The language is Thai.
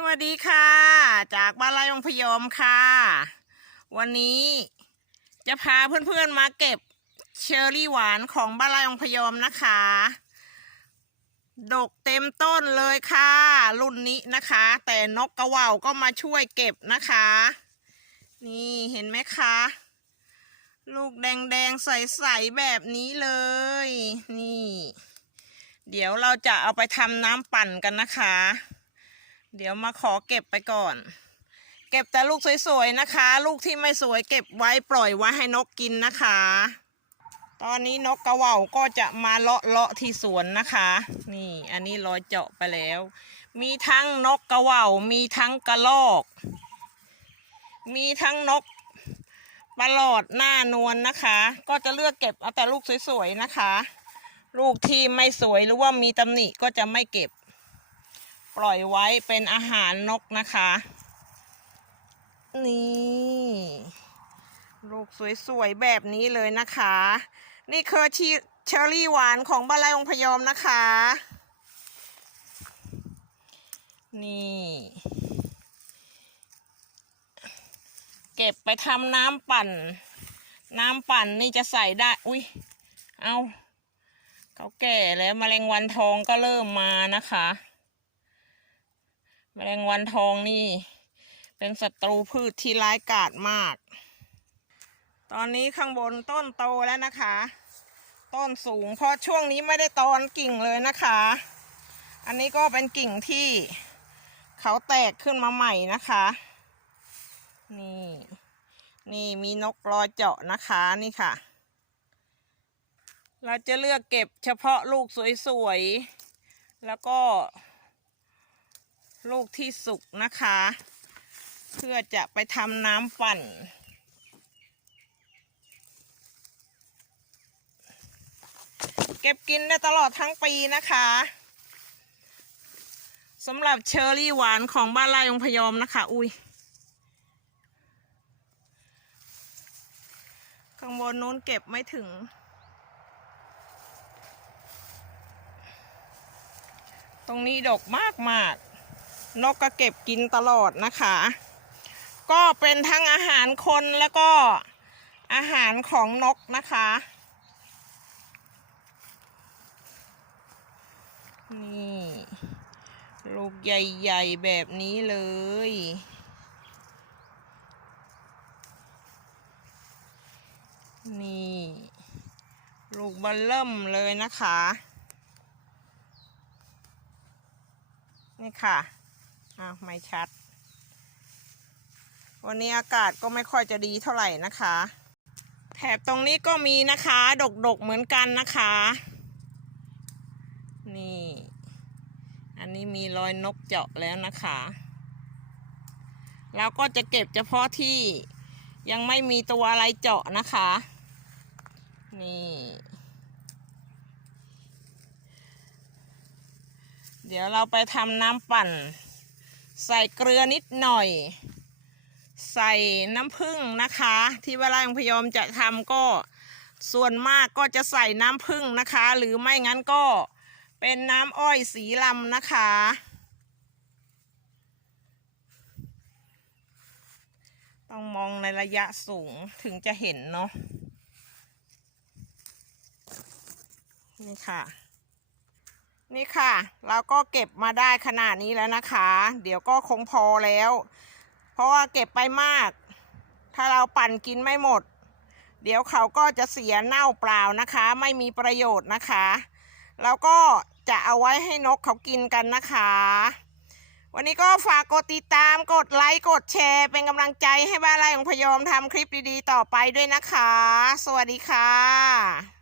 สวัสดีค่ะ จากบ้านไร่องพยอมค่ะ วันนี้จะพาเพื่อนๆมาเก็บเชอร์รี่หวานของบ้านไร่องพยอมนะคะ ดกเต็มต้นเลยค่ะ รุ่นนี้นะคะ แต่นกกระว่าก็มาช่วยเก็บนะคะ นี่เห็นไหมคะ ลูกแดงๆใสๆแบบนี้เลย นี่ เดี๋ยวเราจะเอาไปทำน้ำปั่นกันนะคะ เดี๋ยวมาขอเก็บไปก่อน เก็บแต่ลูกสวยๆนะคะ ลูกที่ไม่สวยเก็บไว้ปล่อยไว้ให้นกกินนะคะ ตอนนี้นกกระว่าก็จะมาเลาะเลาะที่สวนนะคะ นี่อันนี้รอยเจาะไปแล้ว มีทั้งนกกระว่ามีทั้งกระรอก มีทั้งนกปลอดหน้านวลนะคะ ก็จะเลือกเก็บเอาแต่ลูกสวยๆนะคะ ลูกที่ไม่สวยหรือว่ามีตำหนิก็จะไม่เก็บ ปล่อยไว้เป็นอาหารนกนะคะ นี่ ลูกสวยๆ แบบนี้เลยนะคะ นี่คือชีเชอร์รี่หวานของบ้านไรองพยอมนะคะ นี่เก็บไปทำน้ำปั่น น้ำปั่นนี่จะใส่ได้ อุ้ย เอา เขาแก่แล้วแมลงวันทองก็เริ่มมานะคะ แมลงวันทองนี่ เป็นศัตรูพืชที่ร้ายกาจมาก ตอนนี้ข้างบนต้นโตแล้วนะคะ ต้นสูงเพราะช่วงนี้ไม่ได้ตอนกิ่งเลยนะคะ อันนี้ก็เป็นกิ่งที่เขาแตกขึ้นมาใหม่นะคะ นี่ นี่มีนกรอเจาะนะคะนี่ค่ะ เราจะเลือกเก็บเฉพาะลูกสวยๆ แล้วก็ ลูกที่สุกนะคะ เพื่อจะไปทำน้ำปั่น เก็บกินได้ตลอดทั้งปีนะคะสำหรับเชอร์รี่หวานของบ้านไร่องพยอมนะคะ อุ้ยข้างบนนู้นเก็บไม่ถึง ตรงนี้ดกมากมาก นกก็เก็บกินตลอดนะคะ ก็เป็นทั้งอาหารคนแล้วก็อาหารของนกนะคะ นี่ ลูกใหญ่ๆแบบนี้เลยนี่ ลูกบัลเริ่มเลยนะคะ นี่ค่ะ อ้าวไม่ชัด วันนี้อากาศก็ไม่ค่อยจะดีเท่าไหร่นะคะ แถบตรงนี้ก็มีนะคะ ดกๆเหมือนกันนะคะ นี่ อันนี้มีรอยนกเจาะแล้วนะคะแล้วก็จะเก็บเฉพาะที่ยังไม่มีตัวอะไรเจาะนะคะ นี่ เดี๋ยวเราไปทำน้ำปั่น ใส่เกลือนิดหน่อย ใส่น้ำผึ้งนะคะ ที่เวลาพยอมจะทำก็ส่วนมากก็จะใส่น้ำผึ้งนะคะ หรือไม่งั้นก็เป็นน้ำอ้อยสีลำนะคะ ต้องมองในระยะสูงถึงจะเห็นเนาะนี่ค่ะ นี่ค่ะ เราก็เก็บมาได้ขนาดนี้แล้วนะคะ เดี๋ยวก็คงพอแล้ว เพราะว่าเก็บไปมาก ถ้าเราปั่นกินไม่หมด เดี๋ยวเขาก็จะเสียเน่าเปล่านะคะ ไม่มีประโยชน์นะคะ แล้วก็จะเอาไว้ให้นกเขากินกันนะคะ วันนี้ก็ฝากกดติดตามกดไลค์กดแชร์ เป็นกำลังใจให้บ้านไร่ของพยอมทำคลิปดีๆต่อไปด้วยนะคะ สวัสดีค่ะ